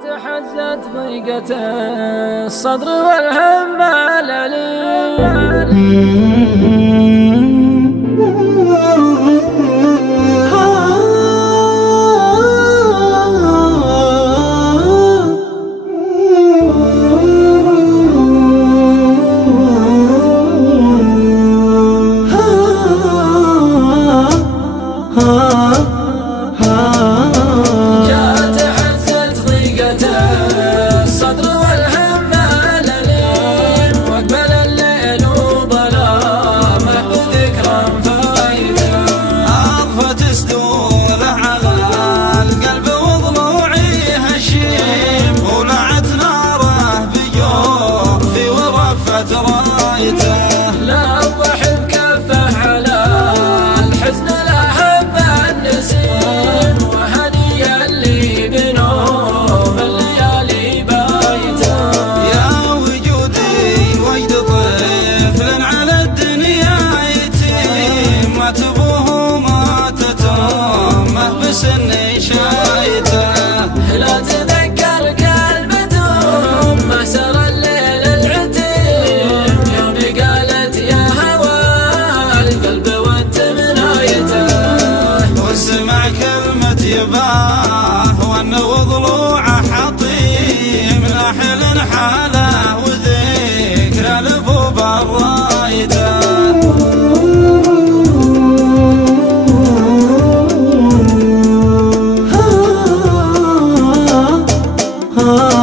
تحزت ضيقة الصدر والهم لا الضحك كفه على الحزن لهب النسيم وهنيا اللي بنوم الليالي بايته يا وجودي وجد طفل على الدنيا يتيم مات ابوه ماتت امه بسن شايته لا تذكر قلبته ما سر الليل العتيم يوم قالت يا هوى القلب وانت منايته وسمع كلمة يباه وانه ضلوعه حطيم لاحل حاله وذكرى لفو برايته ah